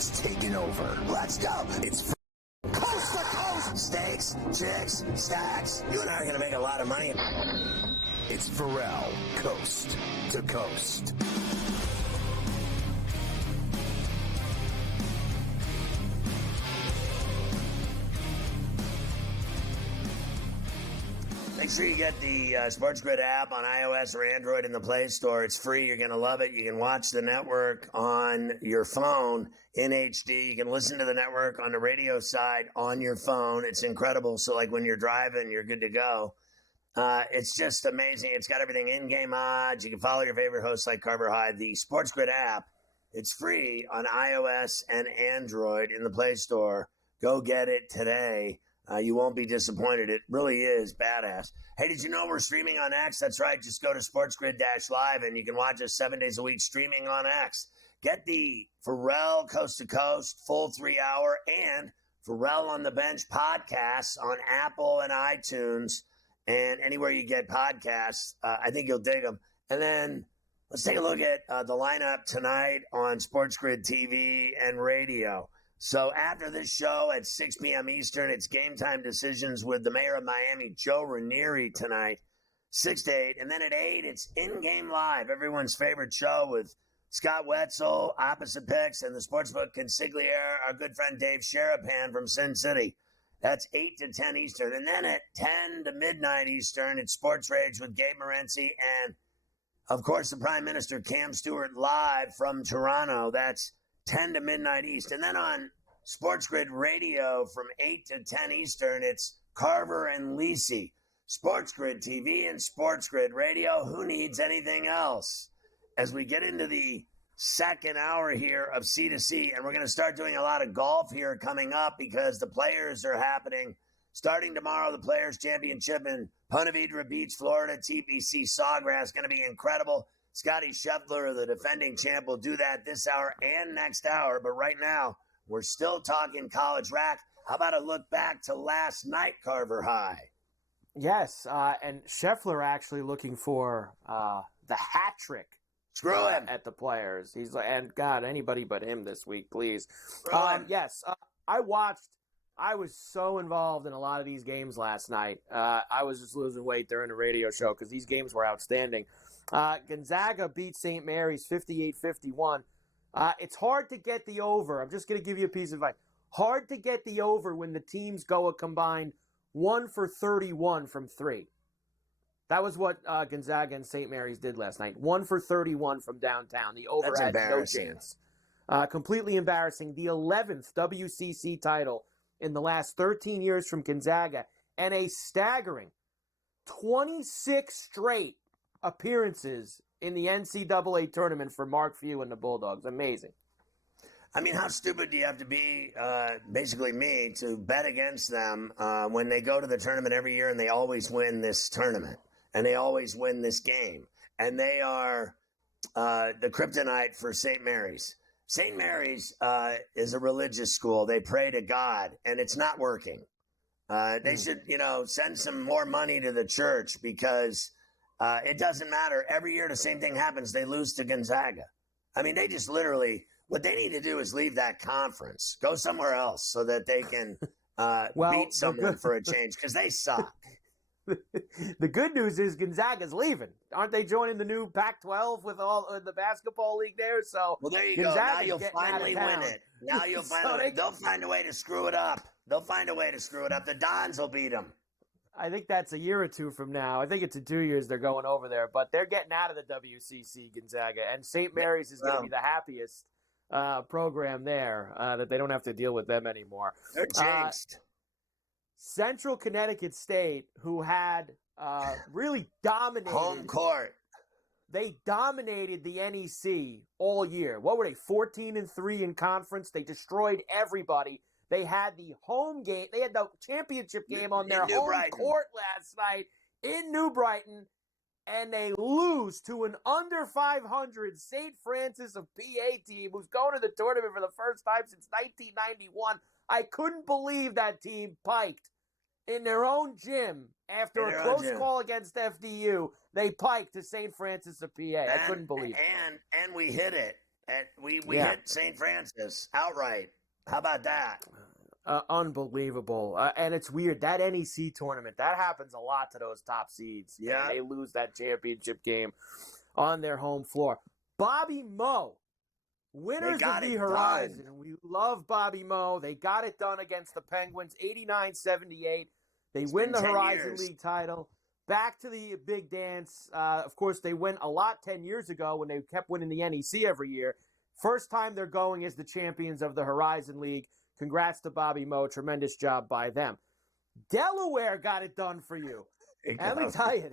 has taken over. Let's go. It's coast to coast. Steaks, chicks, stacks. You and I are going to make a lot of money. It's Ferrall, coast to coast. Make sure you get the SportsGrid app on iOS or Android in the Play Store. It's free. You're going to love it. You can watch the network on your phone in HD. You can listen to the network on the radio side on your phone. It's incredible. So, like, when you're driving, you're good to go. It's just amazing. It's got everything in-game odds. You can follow your favorite hosts like Carver High. The SportsGrid app, it's free on iOS and Android in the Play Store. Go get it today. You won't be disappointed. It really is badass. Hey, did you know we're streaming on X? That's right. Just go to SportsGrid-Live and you can watch us 7 days a week streaming on X. Get the Ferrall Coast to Coast full 3 hour and Ferrall on the Bench podcasts on Apple and iTunes and anywhere you get podcasts. I think you'll dig them. And then let's take a look at the lineup tonight on SportsGrid TV and radio. So after this show at 6 p.m. Eastern, it's Game Time Decisions with the mayor of Miami, Joe Ranieri, tonight, 6 to 8. And then at 8, it's In-Game Live, everyone's favorite show with Scott Wetzel, Opposite Picks, and the sportsbook consigliere, our good friend Dave Sherapan from Sin City. That's 8 to 10 Eastern. And then at 10 to midnight Eastern, it's Sports Rage with Gabe Morency and, of course, the Prime Minister, Cam Stewart, live from Toronto. That's 10 to midnight East. And then on SportsGrid Radio from 8 to 10 Eastern, it's Carver and Lisi. SportsGrid TV and SportsGrid Radio. Who needs anything else? As we get into the second hour here of C2C, and we're going to start doing a lot of golf here coming up because the Players are happening. Starting tomorrow, the Players Championship in Ponte Vedra Beach, Florida, TPC Sawgrass, going to be incredible. Scotty Scheffler, the defending champ, will do that this hour and next hour. But right now, we're still talking college rack. How about a look back to last night, Carver High? Yes, and Scheffler actually looking for the hat trick. Screw him. At the Players. He's like, and God, anybody but him this week, please. Yes, I was so involved in a lot of these games last night. I was just losing weight during the radio show because these games were outstanding. Gonzaga beat St. Mary's 58-51. It's hard to get the over. I'm just going to give you a piece of advice. Hard to get the over when the teams go a combined 1 for 31 from three. That was what Gonzaga and St. Mary's did last night. 1 for 31 from downtown. The over had no chance. Completely embarrassing. The 11th WCC title in the last 13 years from Gonzaga, and a staggering 26 straight appearances in the NCAA tournament for Mark Few and the Bulldogs. Amazing. I mean, how stupid do you have to be, basically me, to bet against them when they go to the tournament every year and they always win this tournament and they always win this game? And they are the kryptonite for St. Mary's. St. Mary's is a religious school. They pray to God, and it's not working. They should, send some more money to the church because it doesn't matter. Every year the same thing happens. They lose to Gonzaga. I mean, they just literally, what they need to do is leave that conference. Go somewhere else so that they can beat someone for a change because they suck. The good news is Gonzaga's leaving. Aren't they joining the new Pac-12 with all the basketball league there? So well, there you go. Now you'll finally win it. Now you'll finally they'll find a way to screw it up. The Dons will beat them. I think that's a year or two from now. I think it's in 2 years they're going over there. But they're getting out of the WCC, Gonzaga. And St. Mary's is going to be the happiest program there that they don't have to deal with them anymore. They're jinxed. Central Connecticut State, who had really dominated home court. They dominated the NEC all year. What were they, 14-3 in conference? They destroyed everybody. They had the home game. They had the championship game on their home court last night in New Brighton, and they lose to an under 500 St. Francis of PA team who's going to the tournament for the first time since 1991. I couldn't believe that team piked in their own gym after a close call against FDU. They piked to St. Francis of PA. I couldn't believe it. And we hit it. And we hit St. Francis outright. How about that? Unbelievable. And it's weird. That NEC tournament, that happens a lot to those top seeds. Yeah. They lose that championship game on their home floor. Bobby Moe, winners of the Horizon. We love Bobby Moe. They got it done against the Penguins, 89-78. They win the Horizon League title. Back to the big dance. Of course, they went a lot 10 years ago when they kept winning the NEC every year. First time they're going as the champions of the Horizon League. Congrats to Bobby Moe. Tremendous job by them. Delaware got it done for you. Let me tell you,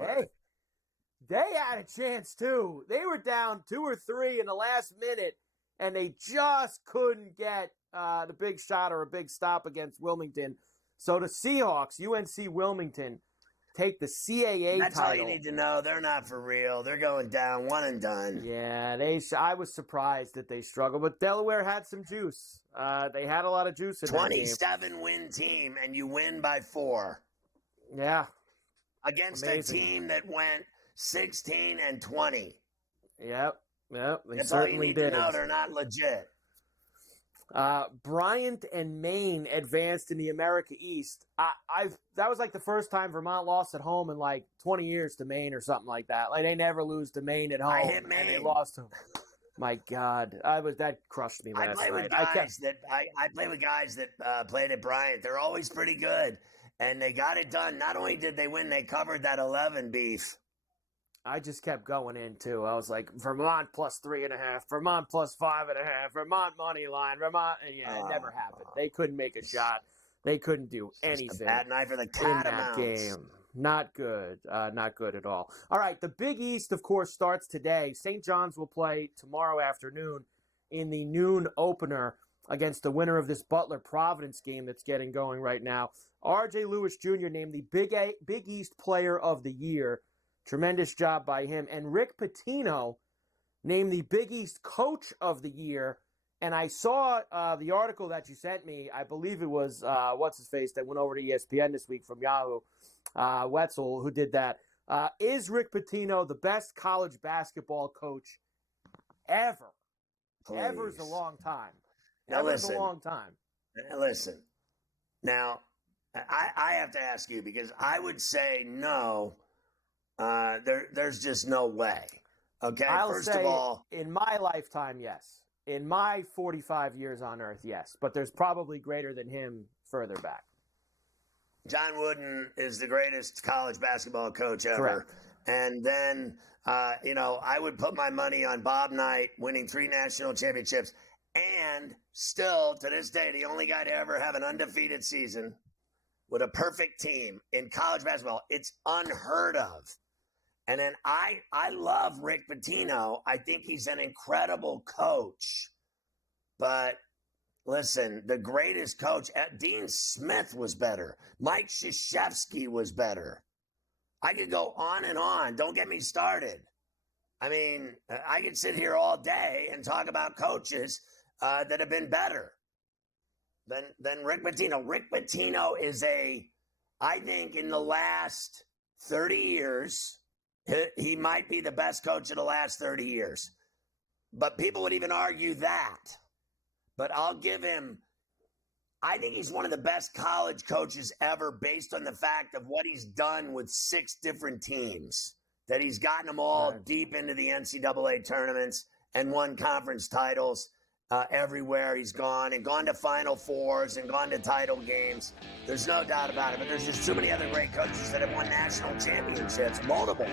they had a chance too. They were down 2 or 3 in the last minute, and they just couldn't get the big shot or a big stop against Wilmington. So the Seahawks, UNC Wilmington, take the CAA That's title. All you need to know. They're not for real. They're going down, one and done. Yeah, I was surprised that they struggled, but Delaware had some juice. They had a lot of juice in that game. 27-win team, and you win by 4. Yeah. Against a team that went 16-20. Yep. They That's certainly all you need did. to know. They're not legit. Bryant and Maine advanced in the America East. That was like the first time Vermont lost at home in like 20 years to Maine or something like that. Like they never lose to Maine at home. I hit Maine. And they lost to them. My God, that crushed me last night. I play with guys that played at Bryant. They're always pretty good, and they got it done. Not only did they win, they covered that 11 beef. I just kept going in, too. I was like, Vermont plus 3.5, Vermont plus 5.5, Vermont money line, Vermont. And yeah, it never happened. They couldn't make a shot. They couldn't do anything. Just a bad night for the in Catamounts. that game. Not good. Not good at all. All right, the Big East, of course, starts today. St. John's will play tomorrow afternoon in the noon opener against the winner of this Butler-Providence game that's getting going right now. R.J. Lewis Jr. named the Big East Player of the Year. Tremendous job by him. And Rick Pitino named the Big East Coach of the Year. And I saw the article that you sent me. I believe it was, what's-his-face, that went over to ESPN this week from Yahoo, Wetzel, who did that. Is Rick Pitino the best college basketball coach ever? Please. Ever's a long time. Now Ever's listen. a long time. Listen. Now, I have to ask you because I would say no. There's just no way. Okay, First of all, in my lifetime, yes. In my 45 years on Earth, yes. But there's probably greater than him further back. John Wooden is the greatest college basketball coach ever. Correct. And then, I would put my money on Bob Knight winning 3 national championships and still, to this day, the only guy to ever have an undefeated season with a perfect team in college basketball. It's unheard of. And then I love Rick Pitino. I think he's an incredible coach. But listen, the greatest coach, Dean Smith was better. Mike Krzyzewski was better. I could go on and on. Don't get me started. I mean, I could sit here all day and talk about coaches that have been better than Rick Pitino. Rick Pitino is I think in the last 30 years, he might be the best coach of the last 30 years. But people would even argue that. But I'll give him, I think he's one of the best college coaches ever based on the fact of what he's done with 6 different teams, that he's gotten them all deep into the NCAA tournaments and won conference titles everywhere he's gone and gone to Final Fours and gone to title games. There's no doubt about it, but there's just too many other great coaches that have won national championships, multiple.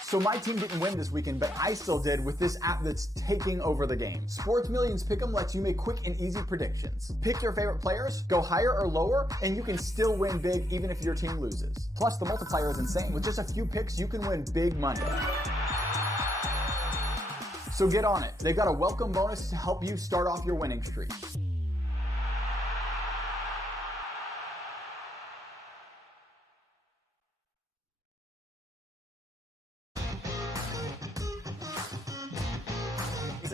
So my team didn't win this weekend, but I still did with this app that's taking over the game. Sports Millions Pick'em lets you make quick and easy predictions. Pick your favorite players, go higher or lower, and you can still win big even if your team loses. Plus, the multiplier is insane. With just a few picks, you can win big money. So get on it. They've got a welcome bonus to help you start off your winning streak.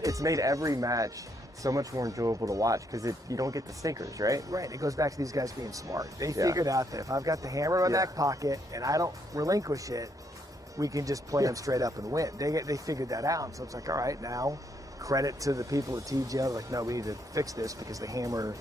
it's made every match so much more enjoyable to watch because you don't get the stinkers, right? Right. It goes back to these guys being smart. They figured out that if I've got the hammer in my back pocket and I don't relinquish it, we can just play them straight up and win. They figured that out. So it's like, all right, now credit to the people at TGL. Like, no, we need to fix this because the hammer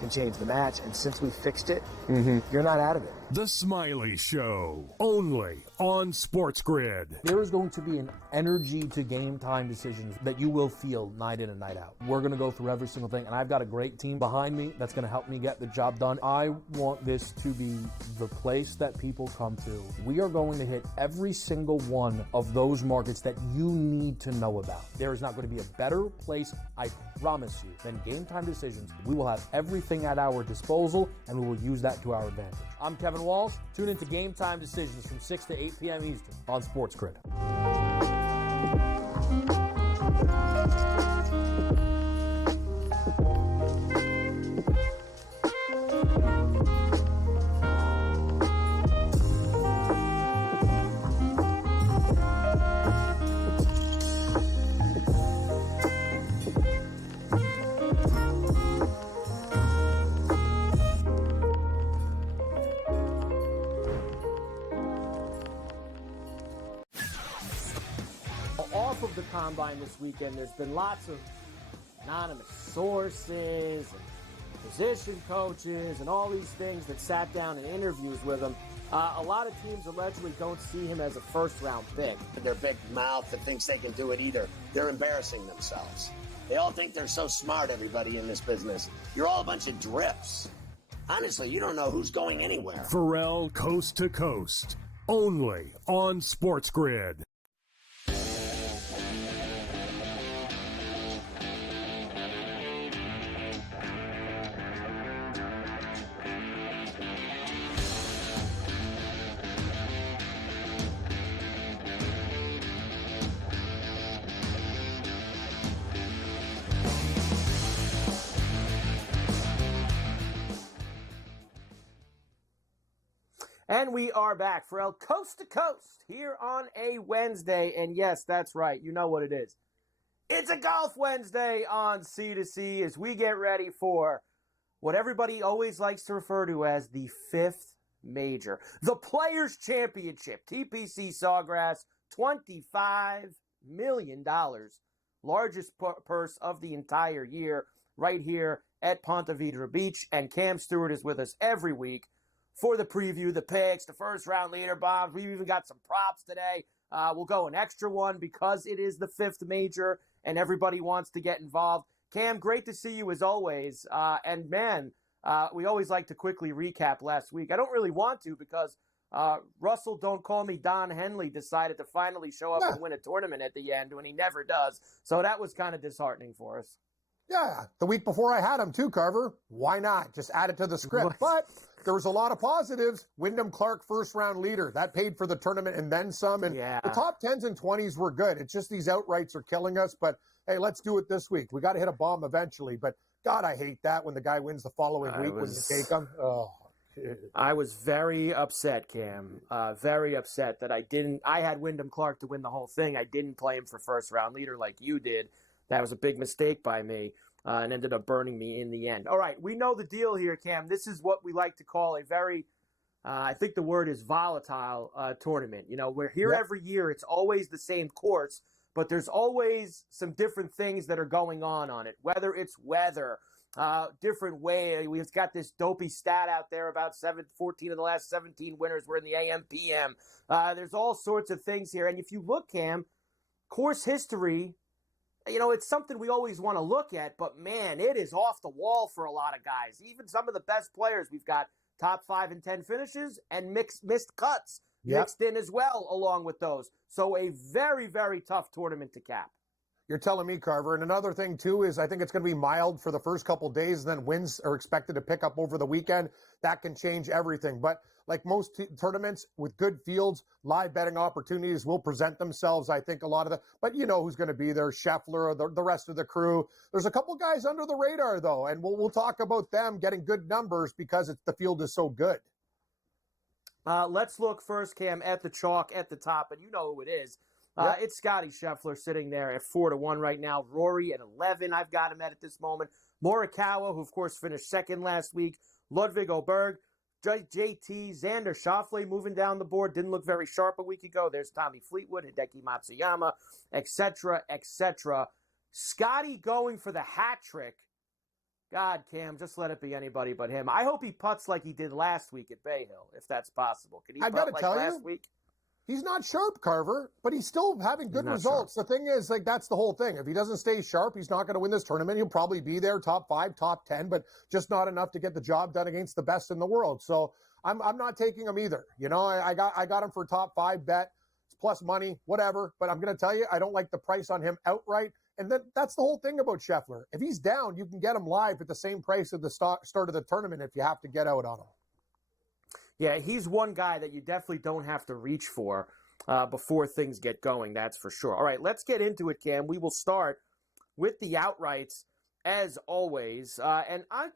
can change the match. And since we fixed it, you're not out of it. The Smiley Show, only on SportsGrid. There is going to be an energy to game time decisions that you will feel night in and night out. We're going to go through every single thing, and I've got a great team behind me that's going to help me get the job done. I want this to be the place that people come to. We are going to hit every single one of those markets that you need to know about. There is not going to be a better place, I promise you, than game time decisions. We will have everything at our disposal, and we will use that to our advantage. I'm Kevin Walsh. Tune into Game Time Decisions from 6 to 8 p.m. Eastern on SportsGrid. Off of the combine this weekend, there's been lots of anonymous sources and position coaches and all these things that sat down in interviews with him. A lot of teams allegedly don't see him as a first-round pick. Their big mouth that thinks they can do it either. They're embarrassing themselves. They all think they're so smart, everybody in this business. You're all a bunch of drips. Honestly, you don't know who's going anywhere. Ferrall Coast to Coast, only on SportsGrid. And we are back, Ferrall, coast to coast here on a Wednesday. And yes, that's right. You know what it is. It's a Golf Wednesday on C2C as we get ready for what everybody always likes to refer to as the fifth major. The Players' Championship, TPC Sawgrass, $25 million. Largest purse of the entire year right here at Ponte Vedra Beach. And Cam Stewart is with us every week for the preview, the picks, the first-round leader bombs. We've even got some props today. We'll go an extra one because it is the fifth major and everybody wants to get involved. Cam, great to see you as always. And, man, we always like to quickly recap last week. I don't really want to because Russell Don't Call Me Don Henley decided to finally show up and win a tournament at the end when he never does. So that was kind of disheartening for us. Yeah, the week before I had him too, Carver. Why not? Just add it to the script. But there was a lot of positives. Wyndham Clark, first-round leader. That paid for the tournament and then some. And the top 10s and 20s were good. It's just these outrights are killing us. But, hey, let's do it this week. We got to hit a bomb eventually. But, God, I hate that when the guy wins the following week when you take him. Oh, I was very upset, Cam. Very upset that I had Wyndham Clark to win the whole thing. I didn't play him for first-round leader like you did. That was a big mistake by me and ended up burning me in the end. All right, we know the deal here, Cam. This is what we like to call a very, I think the word is volatile tournament. You know, we're here every year. It's always the same course, but there's always some different things that are going on it, whether it's weather, different way. We've got this dopey stat out there about 14 of the last 17 winners were in the AM, PM. There's all sorts of things here. And if you look, Cam, course history, you know, it's something we always want to look at, but man, it is off the wall for a lot of guys. Even some of the best players, we've got top 5 and 10 finishes and missed cuts mixed in as well along with those. So a very, very tough tournament to cap. You're telling me, Carver. And another thing, too, is I think it's going to be mild for the first couple of days, and then winds are expected to pick up over the weekend. That can change everything. But like most tournaments with good fields, live betting opportunities will present themselves. I think a lot of but you know who's going to be there, Scheffler, the rest of the crew. There's a couple guys under the radar, though, and we'll talk about them getting good numbers because the field is so good. Let's look first, Cam, at the chalk at the top, and you know who it is. It's Scotty Scheffler sitting there at 4-1 right now. Rory at 11. I've got him at this moment. Morikawa, who of course finished second last week. Ludwig Oberg, JT, Xander Schauffele moving down the board. Didn't look very sharp a week ago. There's Tommy Fleetwood, Hideki Matsuyama, etc., etc. Scotty going for the hat trick. God, Cam, just let it be anybody but him. I hope he putts like he did last week at Bay Hill, if that's possible. Can he putt like last week? He's not sharp, Carver, but he's still having good results. Sharp. The thing is, like, that's the whole thing. If he doesn't stay sharp, he's not going to win this tournament. He'll probably be there, top 5, top 10, but just not enough to get the job done against the best in the world. So I'm not taking him either. You know, I got him for a top 5 bet. It's plus money, whatever. But I'm going to tell you, I don't like the price on him outright. And that's the whole thing about Scheffler. If he's down, you can get him live at the same price at the start of the tournament if you have to get out on him. Yeah, he's one guy that you definitely don't have to reach for before things get going, that's for sure. All right, let's get into it, Cam. We will start with the outrights, as always. And I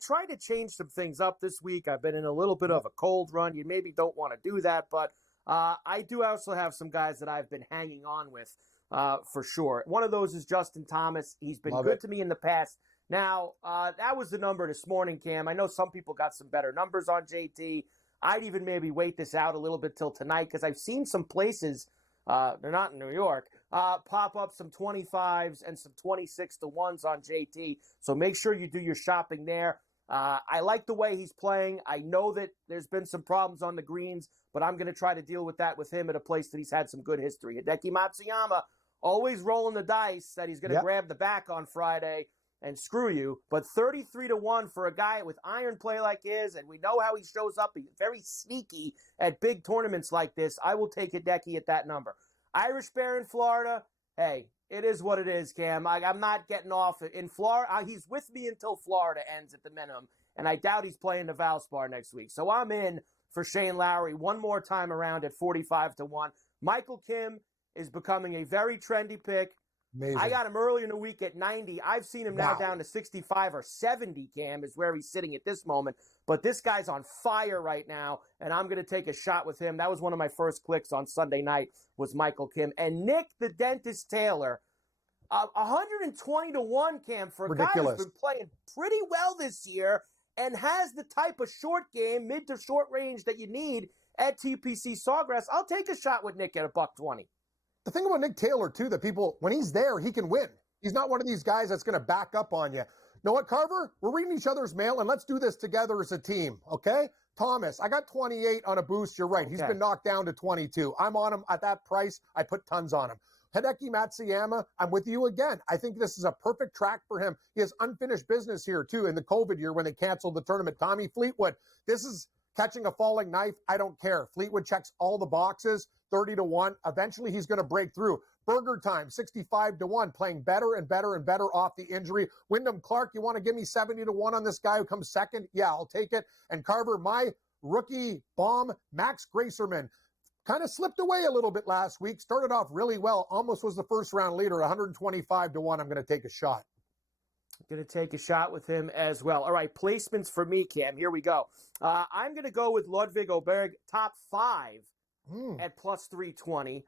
tried to change some things up this week. I've been in a little bit of a cold run. You maybe don't want to do that, but I do also have some guys that I've been hanging on with for sure. One of those is Justin Thomas. He's been good to me in the past. Now, that was the number this morning, Cam. I know some people got some better numbers on JT. I'd even maybe wait this out a little bit till tonight because I've seen some places, they're not in New York, pop up some 25s and some 26-1s on JT. So make sure you do your shopping there. I like the way he's playing. I know that there's been some problems on the greens, but I'm going to try to deal with that with him at a place that he's had some good history. Hideki Matsuyama, always rolling the dice that he's going to grab the back on Friday and screw you. But 33-1 for a guy with iron play like his, and we know how he shows up. He's very sneaky at big tournaments like this. I will take Hideki at that number. Irish Bear in Florida, hey, it is what it is, Cam. I'm not getting off in Florida. He's with me until Florida ends at the minimum, and I doubt he's playing the Valspar next week. So I'm in for Shane Lowry one more time around at 45-1. Michael Kim is becoming a very trendy pick. Amazing. I got him early in the week at 90. I've seen him now down to 65 or 70, Cam, is where he's sitting at this moment. But this guy's on fire right now, and I'm going to take a shot with him. That was one of my first clicks on Sunday night was Michael Kim. And Nick the Dentist Taylor, 120-1, Cam, for a guy who's been playing pretty well this year and has the type of short game, mid to short range that you need at TPC Sawgrass. I'll take a shot with Nick at $120. The thing about Nick Taylor, too, that people, when he's there, he can win. He's not one of these guys that's going to back up on you. Know what, Carver? We're reading each other's mail, and let's do this together as a team, okay? Thomas, I got 28 on a boost. You're right. Okay. He's been knocked down to 22. I'm on him at that price. I put tons on him. Hideki Matsuyama, I'm with you again. I think this is a perfect track for him. He has unfinished business here, too, in the COVID year when they canceled the tournament. Tommy Fleetwood, this is catching a falling knife. I don't care. Fleetwood checks all the boxes, 30-1. Eventually, he's going to break through. Burger Time, 65-1, playing better and better and better off the injury. Wyndham Clark, you want to give me 70-1 on this guy who comes second? Yeah, I'll take it. And Carver, my rookie bomb, Max Gracerman, kind of slipped away a little bit last week. Started off really well. Almost was the first-round leader, 125-1. I'm going to take a shot. Going to take a shot with him as well. All right, placements for me, Cam. Here we go. I'm going to go with Ludwig Oberg, top 5 at plus 320.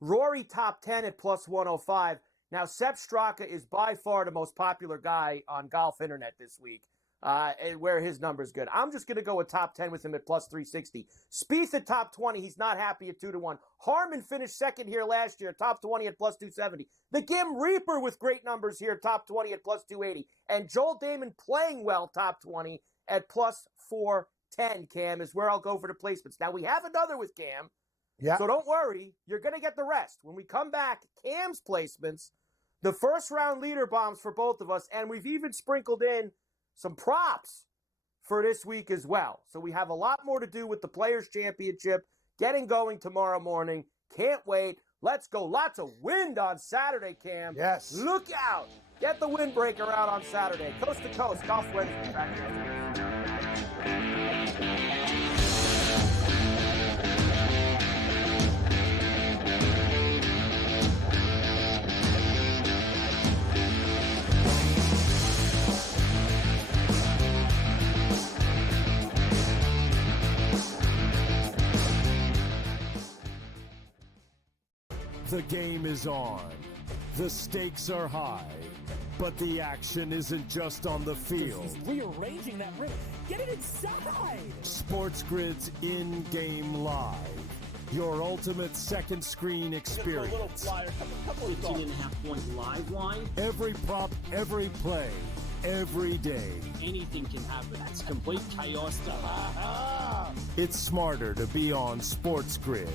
Rory, top 10 at plus 105. Now, Sepp Straka is by far the most popular guy on Golf Internet this week, where his number's good. I'm just going to go with top 10 with him at plus 360. Spieth at top 20. He's not happy at 2-1. Harmon finished second here last year, top 20 at plus 270. The Gim Reaper with great numbers here, top 20 at plus 280. And Joel Damon playing well, top 20 at plus 410, Cam, is where I'll go for the placements. Now, we have another with Cam. Yeah. So don't worry. You're going to get the rest. When we come back, Cam's placements, the first round leader bombs for both of us, and we've even sprinkled in some props for this week as well. So we have a lot more to do with the Players' Championship getting going tomorrow morning. Can't wait. Let's go. Lots of wind on Saturday, Cam. Yes. Look out. Get the windbreaker out on Saturday. Coast to coast. Golf Wednesday. The game is on. The stakes are high. But the action isn't just on the field. He's rearranging that rim. Get it inside! SportsGrid's in-game live. Your ultimate second screen experience. A little flyer, couple of 15.5-point live line. Every prop, every play, every day. Anything can happen. It's complete chaos. It's smarter to be on SportsGrid.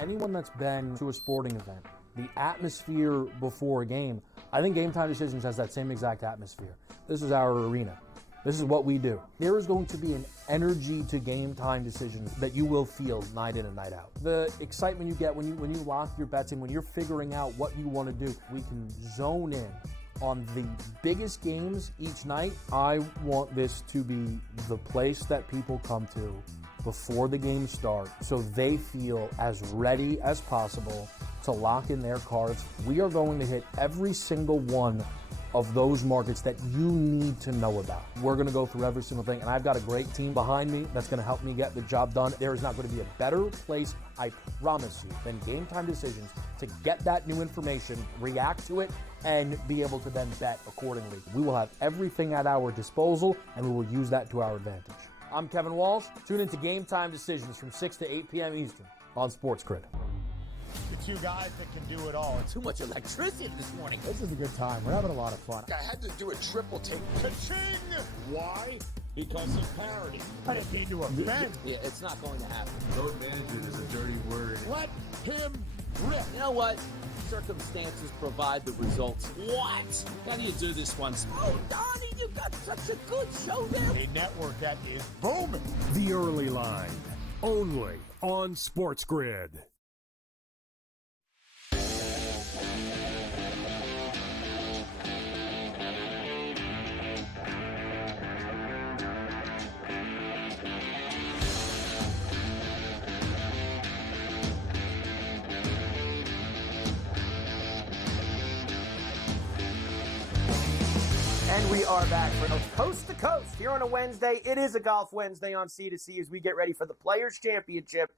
Anyone that's been to a sporting event, the atmosphere before a game, I think Game Time Decisions has that same exact atmosphere. This is our arena. This is what we do. There is going to be an energy to Game Time Decisions that you will feel night in and night out. The excitement you get when you lock your bets in, when you're figuring out what you want to do, we can zone in on the biggest games each night. I want this to be the place that people come to before the games start so they feel as ready as possible to lock in their cards. We are going to hit every single one of those markets that you need to know about. We're going to go through every single thing, and I've got a great team behind me that's going to help me get the job done. There is not going to be a better place, I promise you, than Game Time Decisions to get that new information, react to it, and be able to then bet accordingly. We will have everything at our disposal, and we will use that to our advantage. I'm Kevin Walsh. Tune into Game Time Decisions from 6 to 8 p.m. Eastern on SportsGrid. The two guys that can do it all. Too much electricity this morning. This is a good time. We're having a lot of fun. I had to do a triple take. Ka-ching! Why? Because of parity. I didn't mean to offend. Yeah, it's not going to happen. Load management is a dirty word. Let him rip. You know what? Circumstances provide the results. What? How do you do this once? Oh, Donnie, you got such a good show there. A network that is booming. The Early Line, only on SportsGrid. And we are back for Coast to Coast here on a Wednesday. It is a Golf Wednesday on C2C as we get ready for the Players' Championship.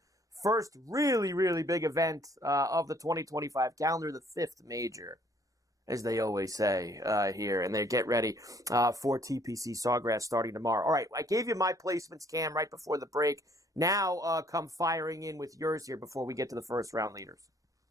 First really, really big event of the 2025 calendar, the fifth major, as they always say here. And they get ready for TPC Sawgrass starting tomorrow. All right, I gave you my placements, Cam, right before the break. Now come firing in with yours here before we get to the first round leaders.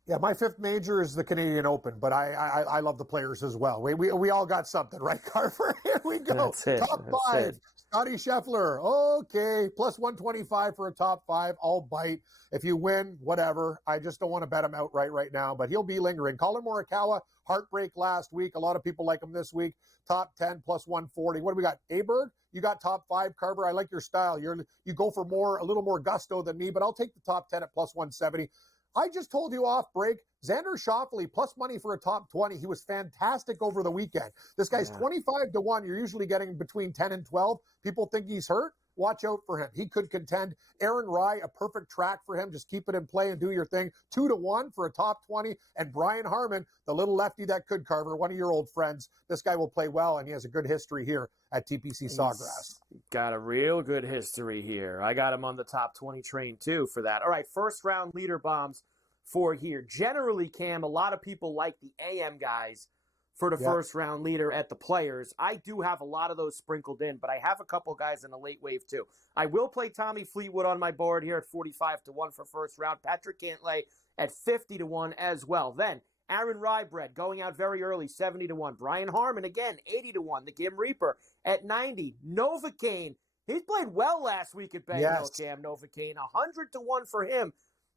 Yeah, my fifth major is the Canadian Open, but I love the players as well. We all got something, right, Carver? Here we go. That's it. Top five. Scotty Scheffler. Okay, plus 125 for a top five. I'll bite. If you win, whatever. I just don't want to bet him outright right now, but he'll be lingering. Colin Morikawa, heartbreak last week. A lot of people like him this week. Top 10 plus 140. What do we got? Aberg? You got top five, Carver. I like your style. You go for a little more gusto than me, but I'll take the top 10 at plus 170. I just told you off break, Xander Schauffele plus money for a top 20. He was fantastic over the weekend. This guy's 25 to 1. You're usually getting between 10 and 12. People think he's hurt. Watch out for him. He could contend. Aaron Rai, a perfect track for him. Just keep it in play and do your thing. 2 to 1 for a top 20. And Brian Harman, the little lefty that could, Carver, one of your old friends. This guy will play well, and he has a good history here at TPC Sawgrass. Got a real good history here. I got him on the top 20 train, too, for that. All right, first round leader bombs for here. Generally, Cam, a lot of people like the AM guys for the first round leader at the Players. I do have a lot of those sprinkled in, but I have a couple guys in the late wave too. I will play Tommy Fleetwood on my board here at 45 to 1 for first round. Patrick Cantlay at 50 to 1 as well. Then Aaron Rybread going out very early, 70 to 1. Brian Harman again, 80 to 1. The Gim Reaper at 90. Novocaine, he played well last week at Ben Hill, Cam Novocaine, 100 to 1 for him.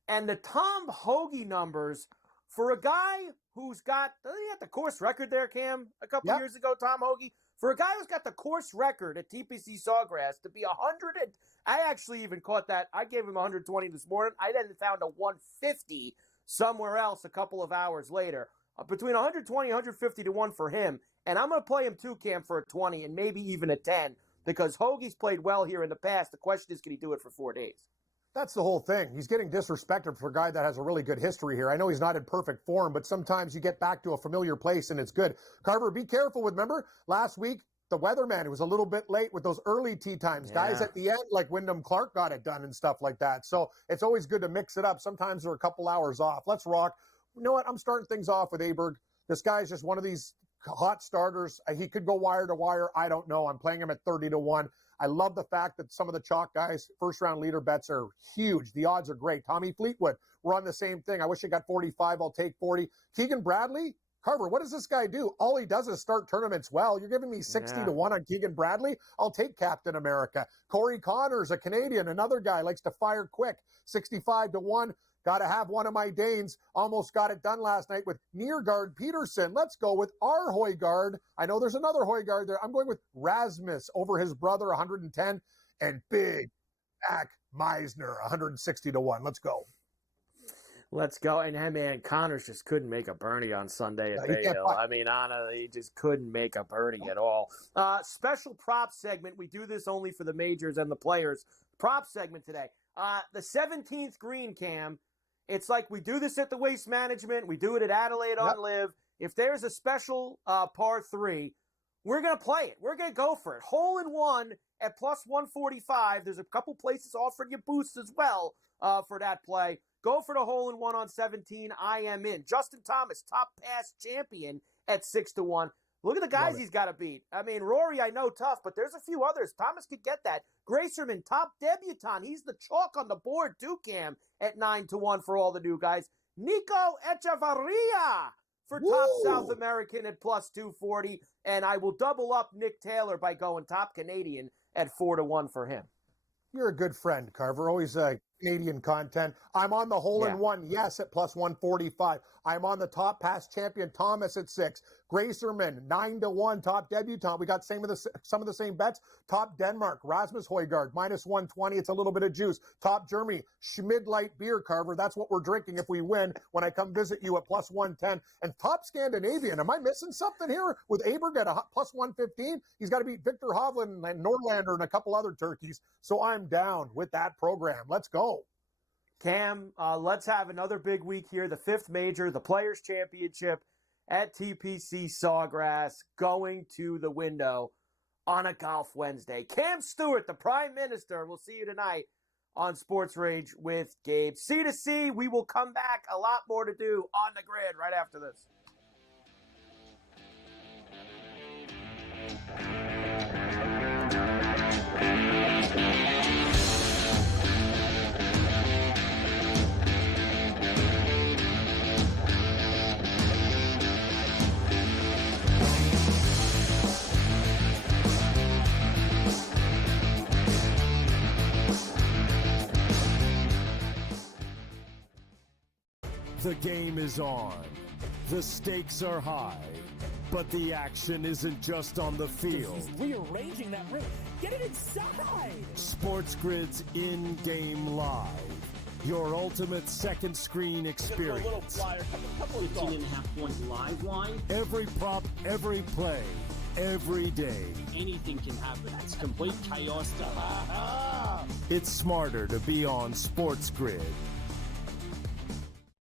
And the Tom Hoagie numbers for a guy who's got, he had the course record there, Cam, a couple years ago, Tom Hoagie. For a guy who's got the course record at TPC Sawgrass to be 100, and I actually even caught that. I gave him 120 this morning. I then found a 150 somewhere else a couple of hours later. Between 120 and 150 to 1 for him. And I'm going to play him too, Cam, for a 20 and maybe even a 10 because Hoagie's played well here in the past. The question is, can he do it for 4 days? That's the whole thing. He's getting disrespected for a guy that has a really good history here. I know he's not in perfect form, but sometimes you get back to a familiar place and it's good. Carver, be careful with, remember, last week, the weatherman. It was a little bit late with those early tee times. Yeah. Guys at the end, like Wyndham Clark, got it done and stuff like that. So it's always good to mix it up. Sometimes they're a couple hours off. Let's rock. You know what? I'm starting things off with Aberg. This guy's just one of these hot starters. He could go wire to wire. I don't know. I'm playing him at 30-1. I love the fact that some of the chalk guys, first-round leader bets are huge. The odds are great. Tommy Fleetwood, we're on the same thing. I wish I got 45. I'll take 40. Keegan Bradley, Carver, what does this guy do? All he does is start tournaments well. You're giving me 60-1 on Keegan Bradley? I'll take Captain America. Corey Connors, a Canadian, another guy, likes to fire quick. 65-1. Got to have one of my Danes. Almost got it done last night with Neergaard Peterson. Let's go with our Højgaard. I know there's another Højgaard there. I'm going with Rasmus over his brother, 110. And big Mac Meisner, 160-1. Let's go. Let's go. And, hey, man, Connors just couldn't make a birdie on Sunday at Bay Hill. I mean, honestly, he just couldn't make a birdie at all. Special prop segment. We do this only for the majors and the players. Prop segment today. The 17th green, Cam. It's like we do this at the Waste Management. We do it at Adelaide on Live. If there's a special par 3, we're going to play it. We're going to go for it. Hole in one at plus 145. There's a couple places offering you boosts as well for that play. Go for the hole in one on 17. I am in. Justin Thomas, top pass champion at 6-1. Look at the guys he's got to beat. I mean, Rory, I know tough, but there's a few others. Thomas could get that. Gracerman, top debutant. He's the chalk on the board too, Cam, at 9-1 for all the new guys. Nico Echevarria for top South American at plus 240. And I will double up Nick Taylor by going top Canadian at 4-1 for him. You're a good friend, Carver. Always Canadian content. I'm on the hole in one, yes, at plus 145. I'm on the top pass champion, Thomas at 6. Gracerman, 9-1, top debutant. We got some of the same bets. Top Denmark, Rasmus Højgaard, minus 120. It's a little bit of juice. Top Germany, Schmid Light Beer, Carver. That's what we're drinking if we win when I come visit you at plus 110. And top Scandinavian. Am I missing something here with Aberg at a plus 115? He's got to beat Victor Hovland and Nordlander and a couple other turkeys. So I'm down with that program. Let's go. Cam, let's have another big week here. The 5th major, the Players' Championship at TPC Sawgrass, going to the window on a Golf Wednesday. Cam Stewart, the Prime Minister. We'll see you tonight on Sports Rage with Gabe. C2C, we will come back. A lot more to do on the grid right after this. The game is on. The stakes are high. But the action isn't just on the field. He's rearranging that rim. Get it inside! SportsGrid's in-game live. Your ultimate second screen experience. 15.5-point live line. Every prop, every play, every day. Anything can happen. It's complete chaos. It's smarter to be on SportsGrid.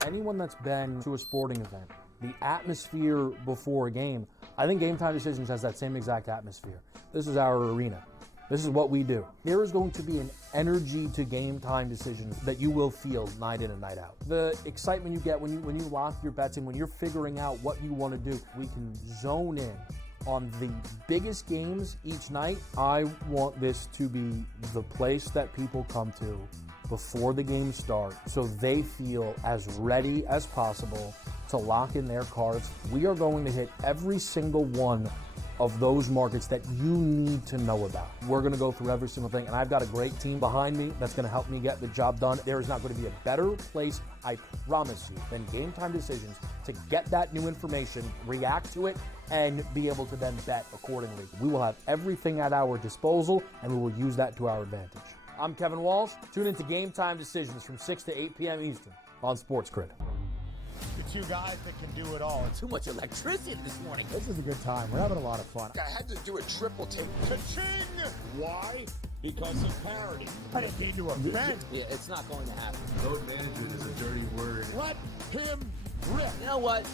Anyone that's been to a sporting event, the atmosphere before a game, I think Game Time Decisions has that same exact atmosphere. This is our arena. This is what we do. There is going to be an energy to Game Time Decisions that you will feel night in and night out. The excitement you get when you lock your bets and when you're figuring out what you want to do, we can zone in on the biggest games each night. I want this to be the place that people come to before the game starts so they feel as ready as possible to lock in their cards. We are going to hit every single one of those markets that you need to know about. We're going to go through every single thing, and I've got a great team behind me that's going to help me get the job done. There is not going to be a better place, I promise you, than Game Time Decisions to get that new information, react to it, and be able to then bet accordingly. We will have everything at our disposal, and we will use that to our advantage. I'm Kevin Walsh. Tune into Game Time Decisions from 6 to 8 p.m. Eastern on SportsGrid. The two guys that can do it all. Too much electricity this morning. This is a good time. We're having a lot of fun. I had to do a triple take. Ka-ching! Why? Because of parity. I didn't mean to offend. Yeah, it's not going to happen. Load management is a dirty word. Let him rip. You know what?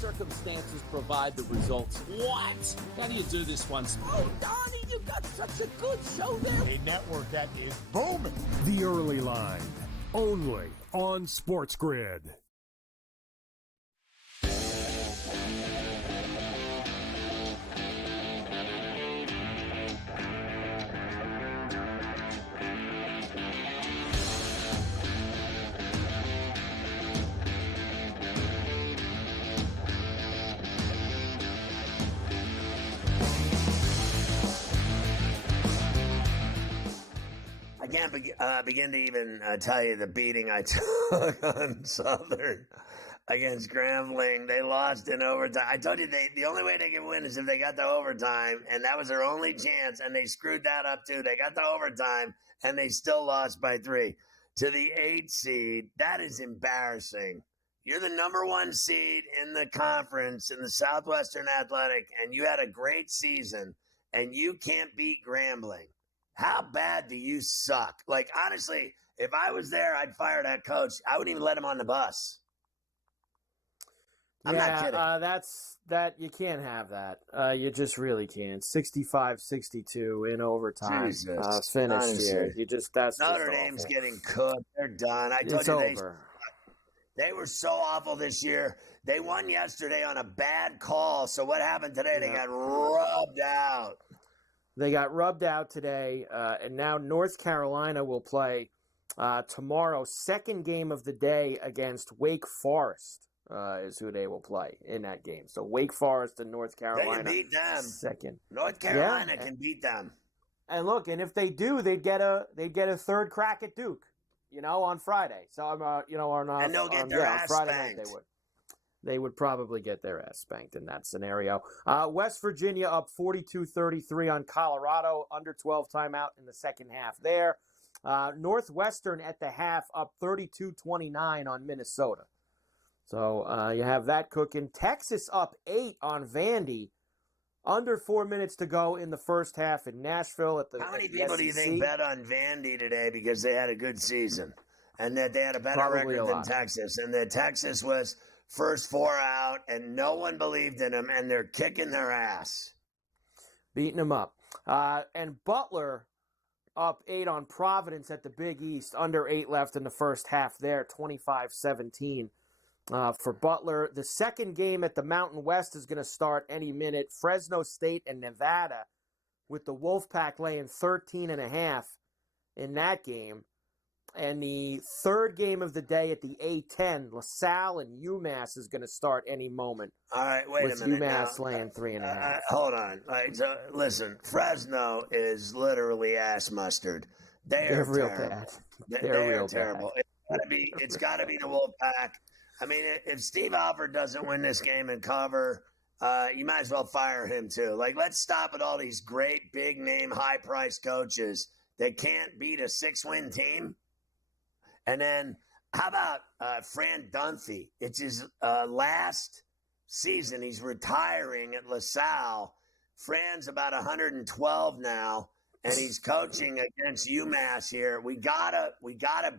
circumstances provide the results. What? How do you do this one? Oh, Donnie, you got such a good show there. A network that is booming. The Early Line, only on SportsGrid. I can't begin to even tell you the beating I took on Southern against Grambling. They lost in overtime. I told you the only way they can win is if they got to overtime, and that was their only chance, and they screwed that up too. They got to overtime, and they still lost by 3 to the 8 seed. That is embarrassing. You're the number 1 seed in the conference in the Southwestern Athletic, and you had a great season, and you can't beat Grambling. How bad do you suck? Like, honestly, if I was there, I'd fire that coach. I wouldn't even let him on the bus. I'm not kidding. You can't have that. You just really can't. 65-62 in overtime. Jesus. Finished Honestly. here. Notre Dame's getting cooked. They're done. I told It's you over. they were so awful this year. They won yesterday on a bad call. So what happened today? They got rubbed out. They got rubbed out today, and now North Carolina will play tomorrow. Second game of the day against Wake Forest is who they will play in that game. So Wake Forest and North Carolina. They can beat them. Second. North Carolina can beat them. And look, and if they do, they'd get a third crack at Duke. On Friday. So and they'll get their ass Friday spanked. night they would probably get their ass spanked in that scenario. West Virginia up 42-33 on Colorado, under 12 timeout in the second half there. Northwestern at the half up 32-29 on Minnesota. So you have that cooking. Texas up 8 on Vandy, under 4 minutes to go in the first half in Nashville. How many people do you think bet on Vandy today because they had a good season and that they had a better record than Texas, and that Texas was first 4 out, and no one believed in them, and they're kicking their ass. Beating them up. And Butler up 8 on Providence at the Big East, under 8 left in the first half there, 25-17 for Butler. The second game at the Mountain West is going to start any minute. Fresno State and Nevada, with the Wolfpack laying 13.5 in that game. And the third game of the day at the A10, LaSalle and UMass is going to start any moment. All right, wait a minute. UMass laying 3.5. Hold on. All right, so listen, Fresno is literally ass mustard. They're real terrible. bad. They're real terrible. bad. It's got to be the Wolfpack. I mean, if Steve Alford doesn't win this game and cover, you might as well fire him too. Like, let's stop with all these great, big-name, high-priced coaches that can't beat a 6-win team. And then how about Fran Dunphy? It's his last season. He's retiring at LaSalle. Fran's about 112 now, and he's coaching against UMass here. We gotta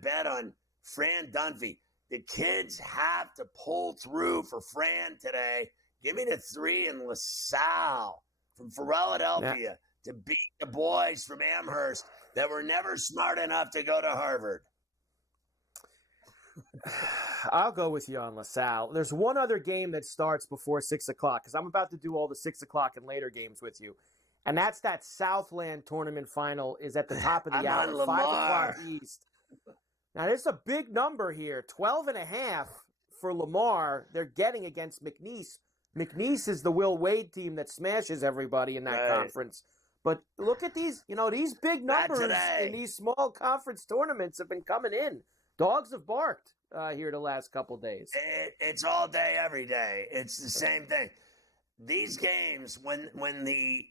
bet on Fran Dunphy. The kids have to pull through for Fran today. Give me the 3 in LaSalle from Philadelphia to beat the boys from Amherst that were never smart enough to go to Harvard. I'll go with you on LaSalle. There's one other game that starts before 6 o'clock, because I'm about to do all the 6 o'clock and later games with you. And that's that Southland tournament final is at the top of the hour, 5 o'clock East. Now, there's a big number here, 12.5 for Lamar. They're getting against McNeese. McNeese is the Will Wade team that smashes everybody in that conference. But look at these, these big numbers in these small conference tournaments have been coming in. Dogs have barked here the last couple days. It's all day, every day. It's the same thing. These games, when the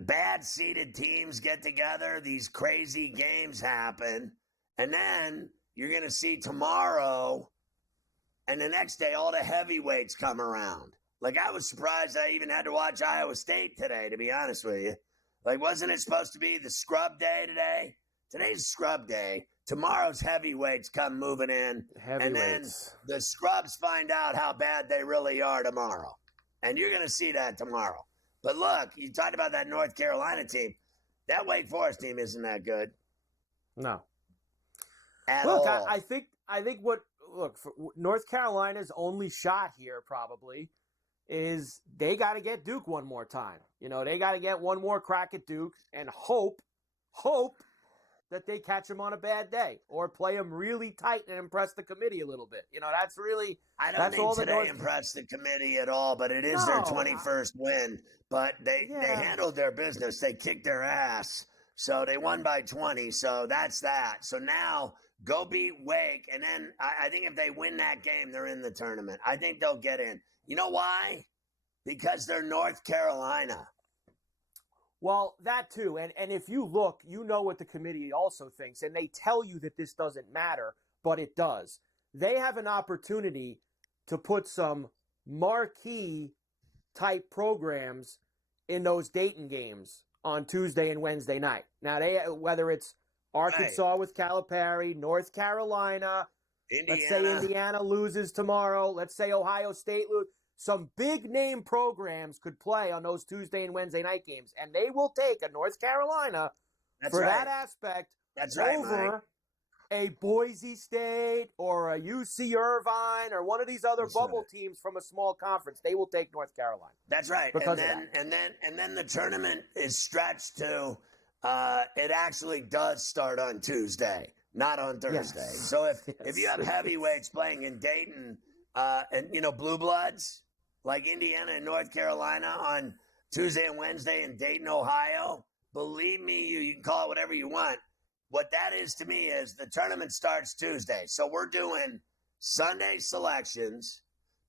bad seeded teams get together, these crazy games happen. And then you're going to see tomorrow and the next day all the heavyweights come around. Like, I was surprised I even had to watch Iowa State today, to be honest with you. Like, wasn't it supposed to be the scrub day today? Today's scrub day. Tomorrow's heavyweights come moving in. And then the scrubs find out how bad they really are tomorrow. And you're going to see that tomorrow. But look, you talked about that North Carolina team. That Wake Forest team isn't that good. No. At look, all. I think for North Carolina's only shot here probably is they got to get Duke one more time. They got to get one more crack at Duke and hope that they catch them on a bad day or play them really tight and impress the committee a little bit. That's really I don't think today impressed the committee at all, but it is their 21st win. But they handled their business. They kicked their ass. So they won by 20. So that's that. So now go beat Wake. And then I think if they win that game, they're in the tournament. I think they'll get in. You know why? Because they're North Carolina. Well, that too. And if you look, you know what the committee also thinks. And they tell you that this doesn't matter, but it does. They have an opportunity to put some marquee type programs in those Dayton games on Tuesday and Wednesday night. Now, whether it's Arkansas with Calipari, North Carolina, let's say Indiana loses tomorrow, let's say Ohio State loses. Some big-name programs could play on those Tuesday and Wednesday night games, and they will take a North Carolina that aspect over a Boise State or a UC Irvine or one of these other bubble teams from a small conference. They will take North Carolina. That's right. And then the tournament is stretched to it actually does start on Tuesday, not on Thursday. Yes. So if you have heavyweights playing in Dayton and blue bloods like Indiana and North Carolina on Tuesday and Wednesday in Dayton, Ohio, believe me, you can call it whatever you want. What that is to me is the tournament starts Tuesday. So we're doing Sunday selections.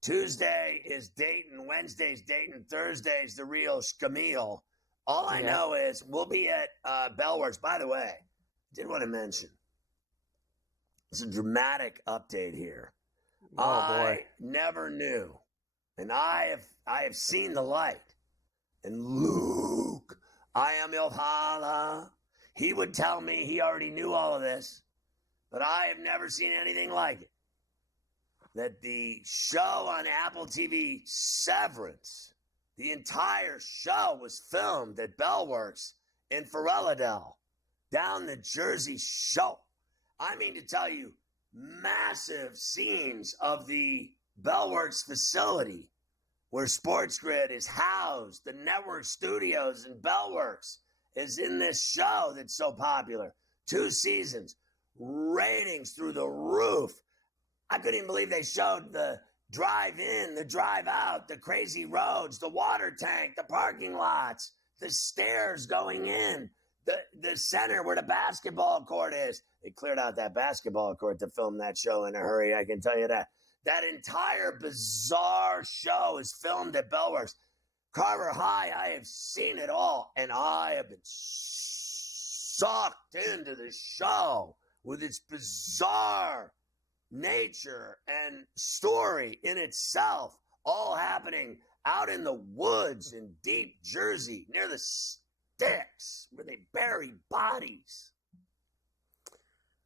Tuesday is Dayton. Wednesday's Dayton. Thursday's the real scamille. All I know is we'll be at Bellworks. By the way, I did want to mention, it's a dramatic update here. I never knew. And I have seen the light. And Luke, I am Ilhala. He would tell me he already knew all of this, but I have never seen anything like it. That the show on Apple TV, Severance, the entire show was filmed at Bellworks in Philadelphia, down the Jersey Shore. I mean to tell you, massive scenes of the Bellworks facility where SportsGrid is housed, the network studios in Bellworks is in this show that's so popular. 2 seasons, ratings through the roof. I couldn't even believe they showed the drive in, the drive out, the crazy roads, the water tank, the parking lots, the stairs going in, the center where the basketball court is. They cleared out that basketball court to film that show in a hurry, I can tell you that. That entire bizarre show is filmed at Bellworks. Carver High, I have seen it all, and I have been sucked into the show with its bizarre nature and story in itself, all happening out in the woods in deep Jersey near the sticks where they bury bodies.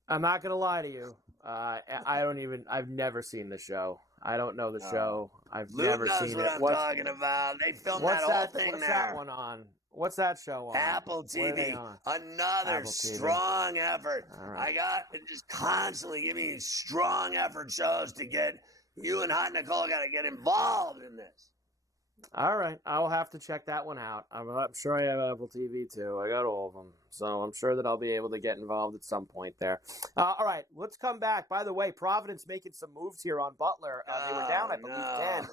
I'm not going to lie to you. I've never seen the show. I don't know the show. I've never seen it. What I'm talking about. They filmed that whole thing what's there. What's that one on? What's that show on? Apple TV. Another strong effort. Right. I got just constantly giving you strong effort shows to get you and Hot Nicole got to get involved in this. All right. I'll have to check that one out. I'm sure I have Apple TV too. I got all of them. So I'm sure that I'll be able to get involved at some point there. All right. Let's come back. By the way, Providence making some moves here on Butler. They were down, I believe, 10.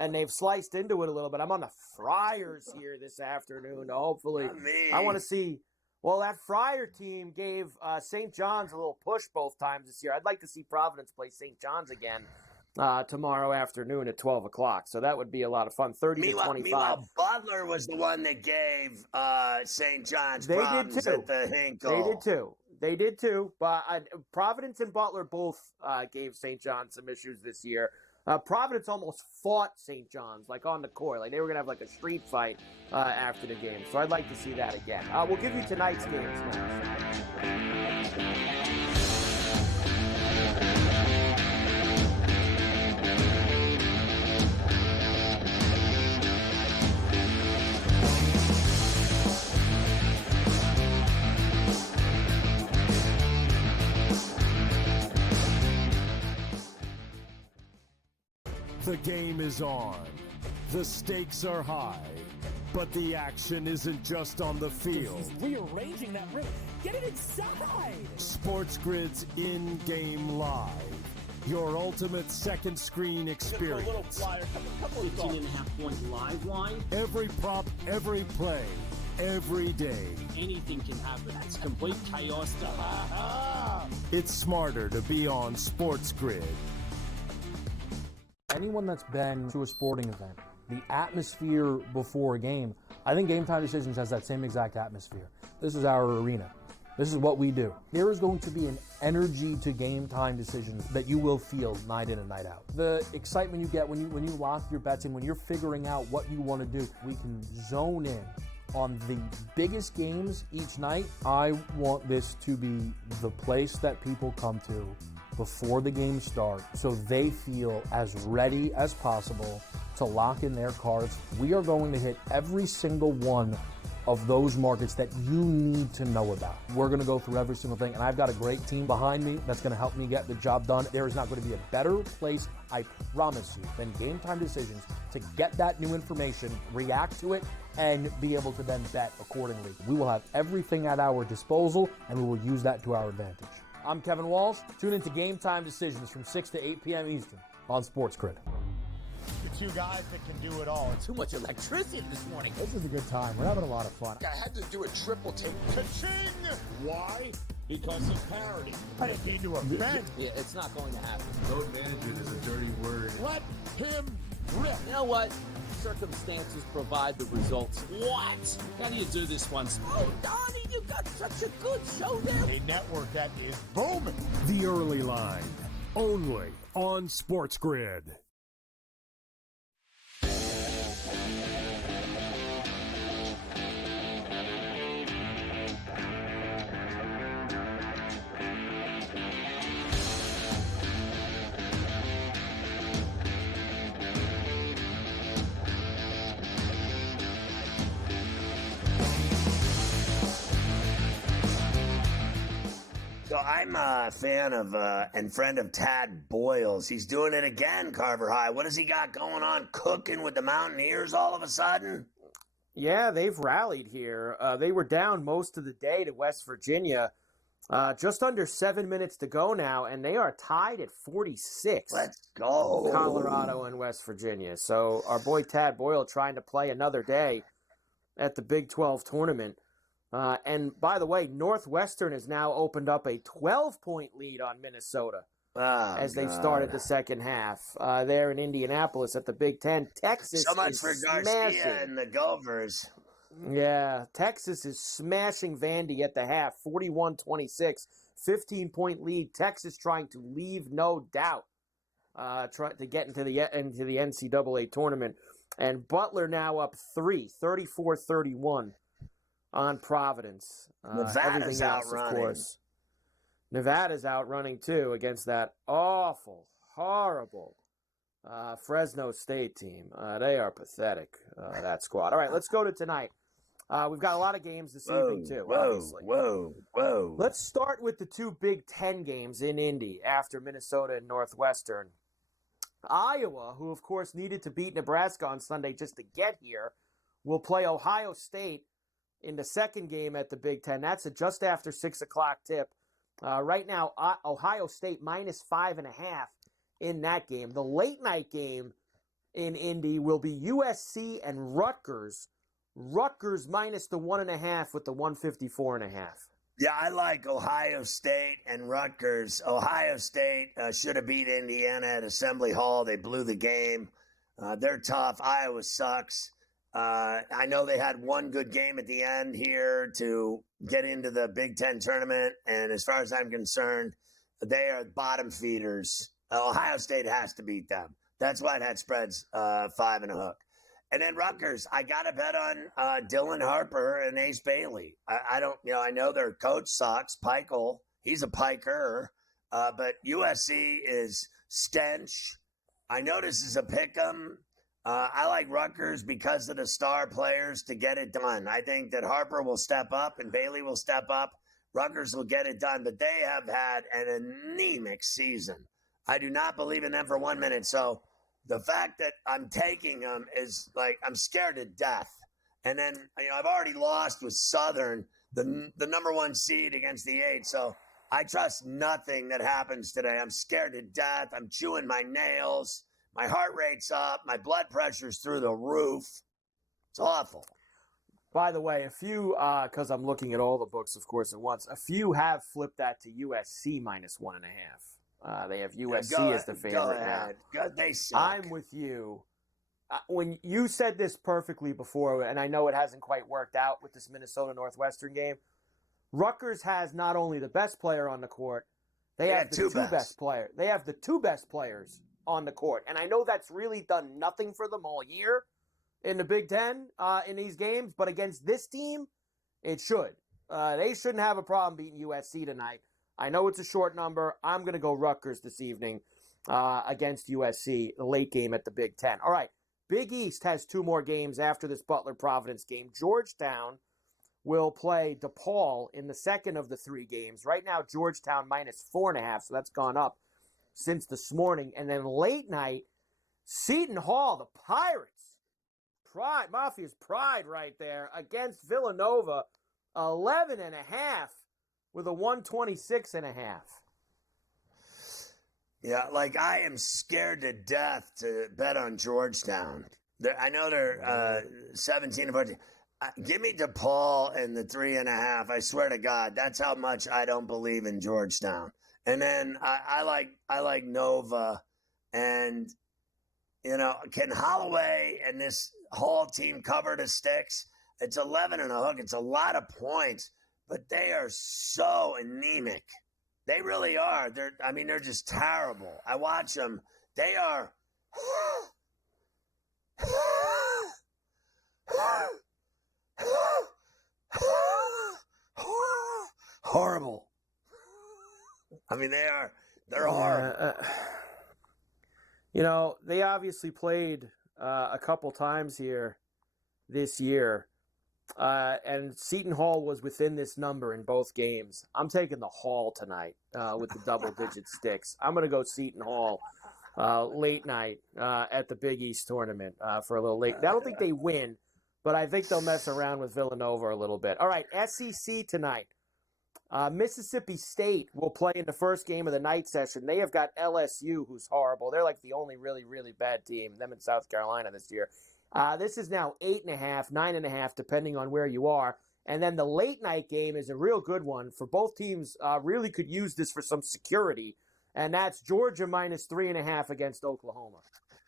And they've sliced into it a little bit. I'm on the Friars here this afternoon. Hopefully. I want to see. Well, that Friar team gave St. John's a little push both times this year. I'd like to see Providence play St. John's again tomorrow afternoon at 12 o'clock. So that would be a lot of fun. 30-25. Meanwhile, Butler was the one that gave St. John's problems at the Hinkle. They did too. But Providence and Butler both gave St. John's some issues this year. Providence almost fought St. John's, like on the court. Like they were going to have like a street fight after the game. So I'd like to see that again. We'll give you tonight's games next. The game is on. The stakes are high. But the action isn't just on the field. He's rearranging that rim. Get it inside! SportsGrid's in-game live. Your ultimate second screen experience. A little flyer, couple 15.5-point live line. Every prop, every play, every day. Anything can happen. That's complete chaos. It's smarter to be on SportsGrid. Anyone that's been to a sporting event, the atmosphere before a game, I think Game Time Decisions has that same exact atmosphere. This is our arena. This is what we do. There is going to be an energy to Game Time Decisions that you will feel night in and night out. The excitement you get when you lock your bets in, when you're figuring out what you want to do, we can zone in on the biggest games each night. I want this to be the place that people come to before the games start so they feel as ready as possible to lock in their cards. We are going to hit every single one of those markets that you need to know about. We're going to go through every single thing, and I've got a great team behind me that's going to help me get the job done. There is not going to be a better place, I promise you, than Game Time Decisions to get that new information, react to it, and be able to then bet accordingly. We will have everything at our disposal, and we will use that to our advantage. I'm Kevin Walsh. Tune into Game Time Decisions from 6 to 8 p.m. Eastern on SportsGrid. The two guys that can do it all. Too much electricity this morning. This is a good time. We're having a lot of fun. I had to do a triple take. Ka-ching! Why? Because of parity. But if he to a bench. Yeah, it's not going to happen. Load management is a dirty word. Let him rip. You know what? Circumstances provide the results. What? How do you do this one? Oh, Donnie, you got such a good show there. A network that is booming. The early line, only on SportsGrid. So I'm a fan of and friend of Tad Boyles. He's doing it again, Carver High. What has he got going on cooking with the Mountaineers all of a sudden? Yeah, they've rallied here. They were down most of the day to West Virginia. Just under 7 minutes to go now, and they are tied at 46. Let's go. Colorado and West Virginia. So our boy Tad Boyle trying to play another day at the Big 12 tournament. And by the way, Northwestern has now opened up a 12-point lead on Minnesota as they've started the second half. There in Indianapolis at the Big Ten. Texas so much is for Garcia smashing. and the Gophers. Yeah, Texas is smashing Vandy at the half, 41-26, 15-point lead. Texas trying to leave no doubt, try to get into the NCAA tournament. And Butler now up 34-31 on Providence. Nevada's outrunning. Of course. Nevada's outrunning, too, against that awful, horrible Fresno State team. They are pathetic, that squad. All right, let's go to tonight. We've got a lot of games this evening, too, obviously. Whoa. Let's start with the two Big Ten games in Indy after Minnesota and Northwestern. Iowa, who, of course, needed to beat Nebraska on Sunday just to get here, will play Ohio State in the second game at the Big Ten. That's a just after 6 o'clock tip. Right now, Ohio State minus 5.5 in that game. The late night game in Indy will be USC and Rutgers. Rutgers minus the 1.5 with the 154.5. Yeah, I like Ohio State and Rutgers. Ohio State should have beat Indiana at Assembly Hall. They blew the game. They're tough. Iowa sucks. I know they had one good game at the end here to get into the Big Ten tournament, and as far as I'm concerned, they are bottom feeders. Ohio State has to beat them. That's why it had spreads 5 and a hook. And then Rutgers, I got to bet on Dylan Harper and Ace Bailey. I don't, I know their coach sucks, Peichel. He's a piker. But USC is stench. I know this is a pick 'em. I like Rutgers because of the star players to get it done. I think that Harper will step up and Bailey will step up. Rutgers will get it done, but they have had an anemic season. I do not believe in them for 1 minute. So the fact that I'm taking them is like I'm scared to death. And then I've already lost with Southern, the number 1 seed against the 8. So I trust nothing that happens today. I'm scared to death. I'm chewing my nails. My heart rate's up. My blood pressure's through the roof. It's awful. By the way, a few, because I'm looking at all the books, of course, at once, a few have flipped that to USC minus 1.5. They have USC as the favorite. Go ahead. They suck. I'm with you. When you said this perfectly before, and I know it hasn't quite worked out with this Minnesota Northwestern game, Rutgers has not only the best player on the court, they have the two best players. They have the 2 best players on the court. And I know that's really done nothing for them all year in the Big Ten in these games, but against this team, it should. They shouldn't have a problem beating USC tonight. I know it's a short number. I'm going to go Rutgers this evening against USC, the late game at the Big Ten. All right, Big East has 2 more games after this Butler-Providence game. Georgetown will play DePaul in the second of the 3 games. Right now, Georgetown minus 4.5, so that's gone up since this morning. And then late night, Seton Hall, the Pirates, Mafia's pride right there, against Villanova, 11.5 with a 126.5. Yeah, I am scared to death to bet on Georgetown. I know they're 17 14. Give me DePaul and the 3.5. I swear to God, that's how much I don't believe in Georgetown. And then I like Nova, and can Holloway and this Hall team cover the sticks? It's 11 and a hook. It's a lot of points, but they are so anemic. They really are. They're just terrible. I watch them. They are horrible. They're hard. They obviously played a couple times here this year, and Seton Hall was within this number in both games. I'm taking the Hall tonight with the double-digit sticks. I'm going to go Seton Hall late night at the Big East tournament for a little late. I don't think they win, but I think they'll mess around with Villanova a little bit. All right, SEC tonight. Mississippi State will play in the first game of the night session. They have got LSU, who's horrible. They're like the only really, really bad team, them in South Carolina this year. This is now 8.5, 9.5, depending on where you are. And then the late night game is a real good one for both teams. Really could use this for some security, and that's Georgia minus 3.5 against Oklahoma.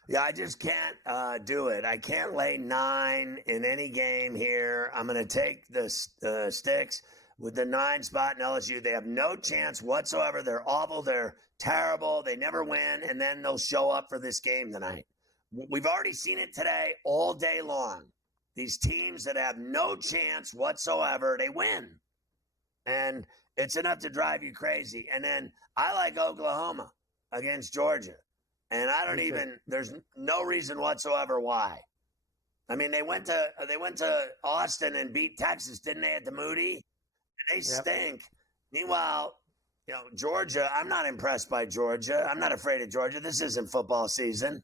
Yeah, I just can't do it. I can't lay 9 in any game here. I'm going to take the sticks with the 9 spot in LSU. They have no chance whatsoever. They're awful. They're terrible. They never win, and then they'll show up for this game tonight. We've already seen it today all day long. These teams that have no chance whatsoever, they win. And it's enough to drive you crazy. And then I like Oklahoma against Georgia. And I don't there's no reason whatsoever why. They went to Austin and beat Texas, didn't they, at the Moody? They stink. Meanwhile, Georgia, I'm not impressed by Georgia. I'm not afraid of Georgia. This isn't football season.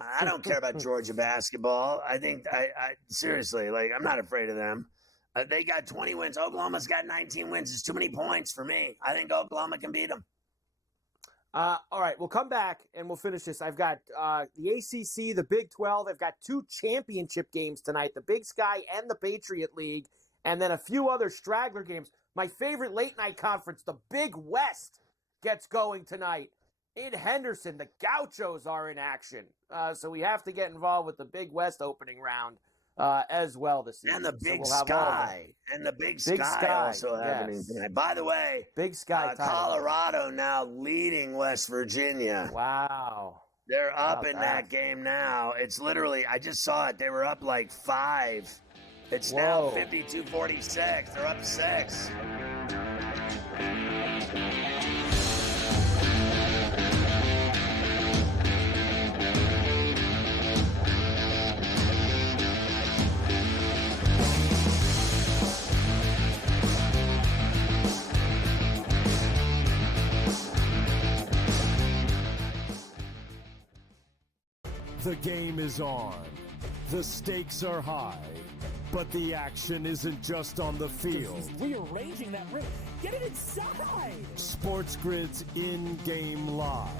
I don't care about Georgia basketball. I think, seriously, I'm not afraid of them. They got 20 wins. Oklahoma's got 19 wins. It's too many points for me. I think Oklahoma can beat them. All right, we'll come back and we'll finish this. I've got the ACC, the Big 12. I've got 2 championship games tonight, the Big Sky and the Patriot League, and then a few other straggler games. My favorite late-night conference, the Big West, gets going tonight. In Henderson, the Gauchos are in action. So we have to get involved with the Big West opening round as well this season. And the Big Sky. And the Big Sky also happening tonight. By the way, Big Sky Colorado now leading West Virginia. Wow. They're up in that game now. It's literally, I just saw it. They were up like 5. It's now 52-46. They're up 6. The game is on. The stakes are high. But the action isn't just on the field. He's rearranging that rim. Get it inside! SportsGrid's in-game live.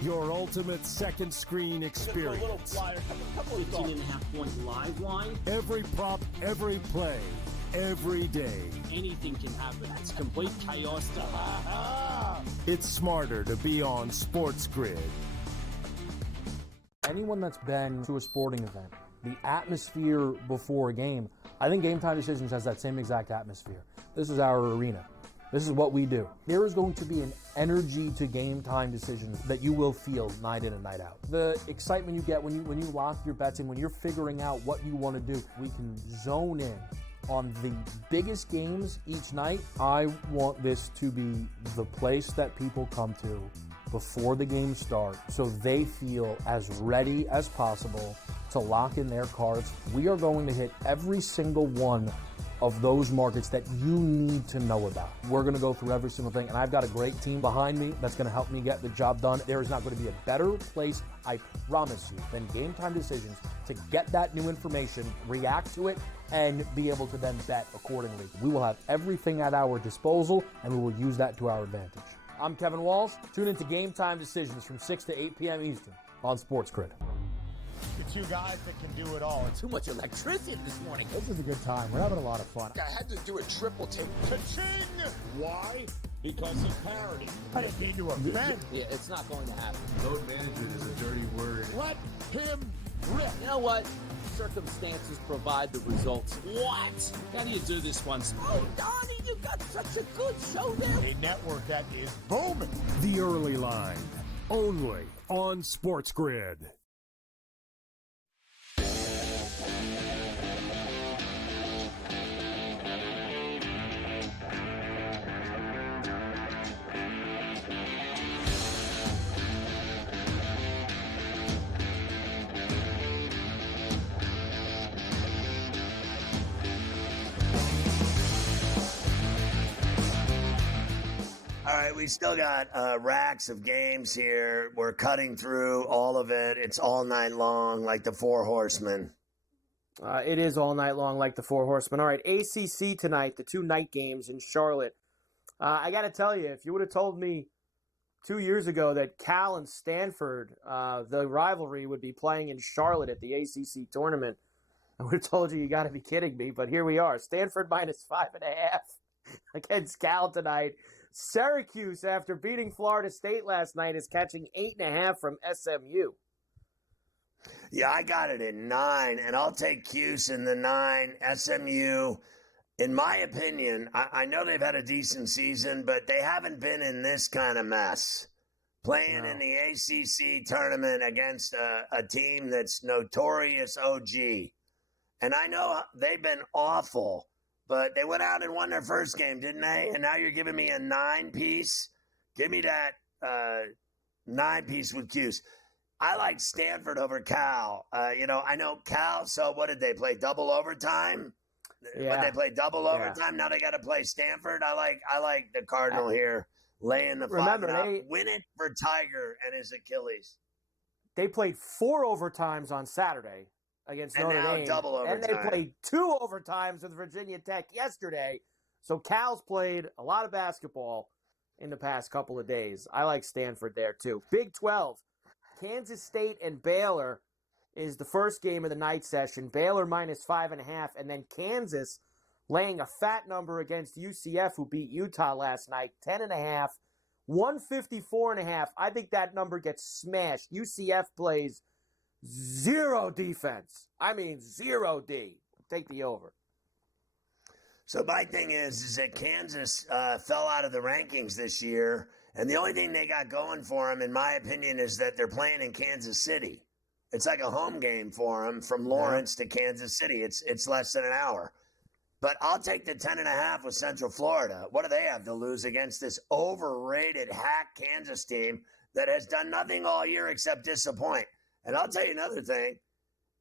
Your ultimate second screen experience. A little flyer, couple 15.5-point live line. Every prop, every play, every day. Anything can happen. It's complete chaos. It's smarter to be on SportsGrid. Anyone that's been to a sporting event, the atmosphere before a game, I think Game Time Decisions has that same exact atmosphere. This is our arena. This is what we do. There is going to be an energy to Game Time Decisions that you will feel night in and night out. The excitement you get when you lock your bets in, when you're figuring out what you want to do, we can zone in on the biggest games each night. I want this to be the place that people come to before the games start so they feel as ready as possible to lock in their cards. We are going to hit every single one of those markets that you need to know about. We're going to go through every single thing, and I've got a great team behind me that's going to help me get the job done. There is not going to be a better place, I promise you, than Game Time Decisions to get that new information, react to it, and be able to then bet accordingly. We will have everything at our disposal, and we will use that to our advantage. I'm Kevin Walsh. Tune into Game Time Decisions from 6 to 8 p.m. Eastern on SportsGrid. The two guys that can do it all. Too much electricity this morning. This is a good time. We're having a lot of fun. I had to do a triple take. Ka-ching! Why? Because of parity. I didn't mean to offend. Yeah, it's not going to happen. Load management is a dirty word. Let him rip. You know what? Circumstances provide the results. What? How do you do this one? Oh, Donnie, you got such a good show there. A network that is booming. The early line, only on SportsGrid. All right, we still got racks of games here. We're cutting through all of it. It's all night long, like the Four Horsemen. It is all night long, like the Four Horsemen. All right, ACC tonight, the 2 night games in Charlotte. I got to tell you, if you would have told me 2 years ago that Cal and Stanford, the rivalry, would be playing in Charlotte at the ACC tournament, I would have told you got to be kidding me. But here we are. Stanford minus 5.5 against Cal tonight. Syracuse, after beating Florida State last night, is catching 8.5 from SMU. Yeah, I got it in 9, and I'll take Cuse in the 9. SMU, in my opinion, I know they've had a decent season, but they haven't been in this kind of mess. Playing in the ACC tournament against a team that's notorious OG. And I know they've been awful. But they went out and won their first game, didn't they? And now you're giving me a 9-piece. Give me that 9-piece with Cuse. I like Stanford over Cal. I know Cal, so what did they play? Double overtime? Yeah. But they played double overtime. Now they got to play Stanford. I like the Cardinal here, laying the 5.5. Win it for Tiger and his Achilles. They played 4 overtimes on Saturday against Notre Dame. Double overtime. And they played 2 overtimes with Virginia Tech yesterday. So Cal's played a lot of basketball in the past couple of days. I like Stanford there too. Big 12. Kansas State and Baylor is the first game of the night session. Baylor minus 5.5. And then Kansas laying a fat number against UCF, who beat Utah last night. 10.5. 154.5. I think that number gets smashed. UCF plays 0 defense. I mean, 0 D. Take the over. So my thing is that Kansas fell out of the rankings this year, And the only thing they got going for them, in my opinion, is that they're playing in Kansas City. It's like a home game for them from Lawrence to Kansas City. It's less than an hour. But I'll take the 10.5 with Central Florida. What do they have to lose against this overrated hack Kansas team that has done nothing all year except disappoint? And I'll tell you another thing.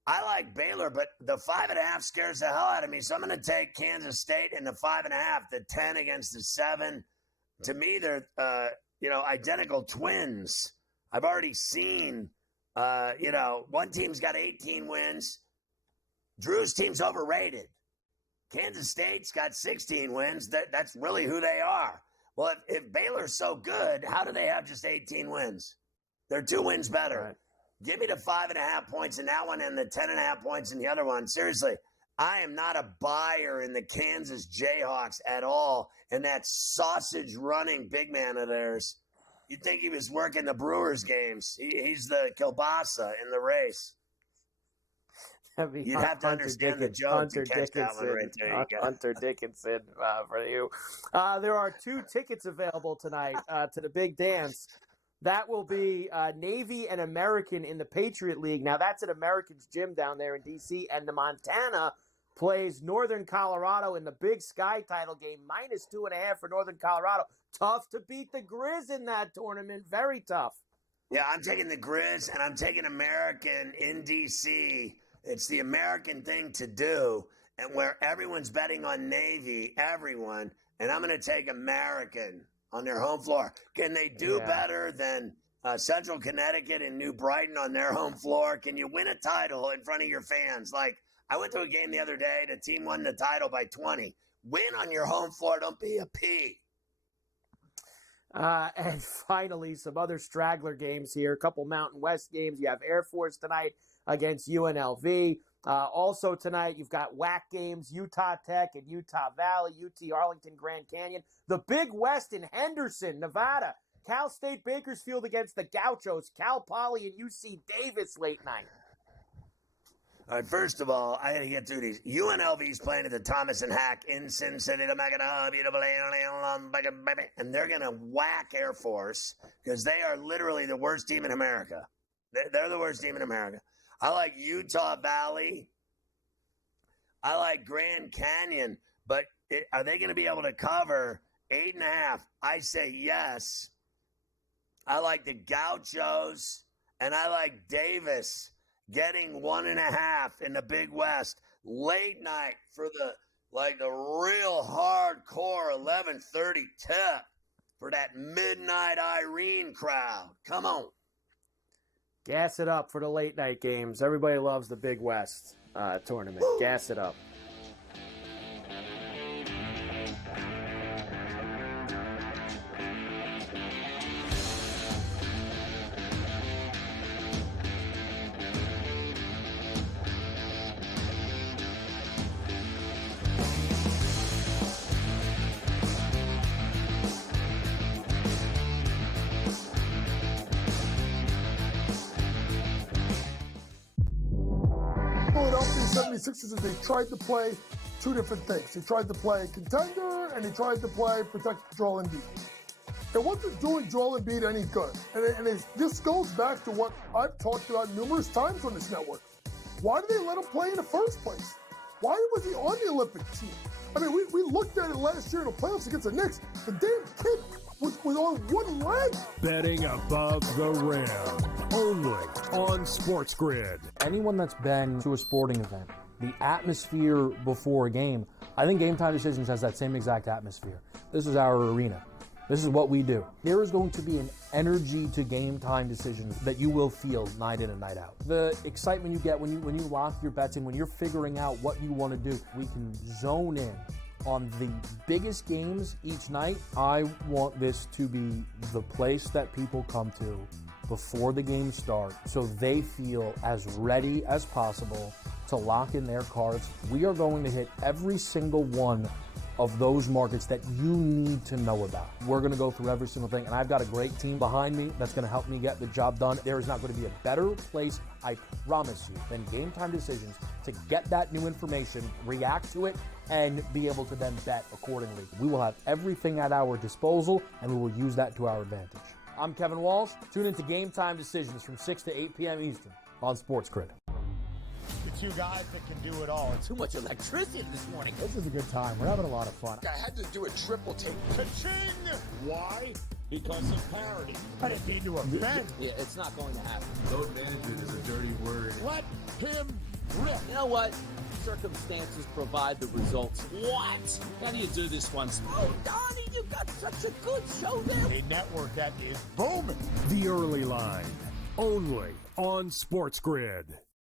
I like Baylor, but the 5.5 scares the hell out of me. So I'm going to take Kansas State and the 5.5, the 10 against the 7. To me, they're identical twins. I've already seen, one team's got 18 wins. Drew's team's overrated. Kansas State's got 16 wins. That's really who they are. Well, if Baylor's so good, how do they have just 18 wins? They're 2 wins better. Right. Give me the 5.5 points in that one and the 10.5 points in the other one. Seriously, I am not a buyer in the Kansas Jayhawks at all. And that sausage-running big man of theirs, you'd think he was working the Brewers games. He's the kielbasa in the race. You'd have to understand the joke to catch that one right there. Hunter Dickinson for you. There are 2 tickets available tonight to the big dance. That will be Navy and American in the Patriot League. Now, that's at American's Gym down there in D.C., and the Montana plays Northern Colorado in the Big Sky title game, -2.5 for Northern Colorado. Tough to beat the Grizz in that tournament. Very tough. Yeah, I'm taking the Grizz, and I'm taking American in D.C., It's the American thing to do, and where everyone's betting on Navy, everyone, and I'm going to take American on their home floor. Can they do better than Central Connecticut and New Brighton on their home floor? Can you win a title in front of your fans? Like, I went to a game the other day, the team won the title by 20. Win on your home floor. Don't be a P. And finally, some other straggler games here. A couple Mountain West games. You have Air Force tonight against UNLV. Also tonight, you've got WAC games, Utah Tech and Utah Valley, UT Arlington, Grand Canyon. The Big West in Henderson, Nevada. Cal State Bakersfield against the Gauchos. Cal Poly and UC Davis late night. All right, first of all, I got to get through these. UNLV's playing at the Thomas and Hack in Sin City, and they're going to whack Air Force because they are literally the worst team in America. They're the worst team in America. I like Utah Valley. I like Grand Canyon, but are they going to be able to cover 8.5? I say yes. I like the Gauchos, and I like Davis getting 1.5 in the Big West. Late night for the real hardcore 11:30 tip for that midnight Irene crowd. Come on. Gas it up for the late night games. Everybody loves the Big West tournament. Woo! Gas it up. They tried to play 2 different things. They tried to play contender, and they tried to play protect Joel Embiid. It wasn't doing Joel Embiid any good. And this goes back to what I've talked about numerous times on this network. Why did they let him play in the first place? Why was he on the Olympic team? I mean, we looked at it last year in the playoffs against the Knicks. The damn kid was on one leg. Betting above the rim. Only on SportsGrid. Anyone that's been to a sporting event, the atmosphere before a game, I think Game Time Decisions has that same exact atmosphere. This is our arena. This is what we do. There is going to be an energy to Game Time Decisions that you will feel night in and night out. The excitement you get when you lock your bets in, when you're figuring out what you want to do, we can zone in on the biggest games each night. I want this to be the place that people come to before the games start so they feel as ready as possible to lock in their cards. We are going to hit every single one of those markets that you need to know about. We're going to go through every single thing, and I've got a great team behind me that's going to help me get the job done. There is not going to be a better place, I promise you, than Game Time Decisions to get that new information, react to it, and be able to then bet accordingly. We will have everything at our disposal, and we will use that to our advantage. I'm Kevin Walsh. Tune into Game Time Decisions from 6 to 8 p.m. Eastern on SportsGrid. The two guys that can do it all. Too much electricity this morning. This is a good time. We're having a lot of fun. I had to do a triple take. Ka-ching! Why? Because of parity. I didn't mean to offend. Yeah, it's not going to happen. Load management is a dirty word. Let him rip. You know what? Circumstances provide the results. What? How do you do this one? Oh, Donnie, you got such a good show there. A network that is booming. The Early Line, only on SportsGrid.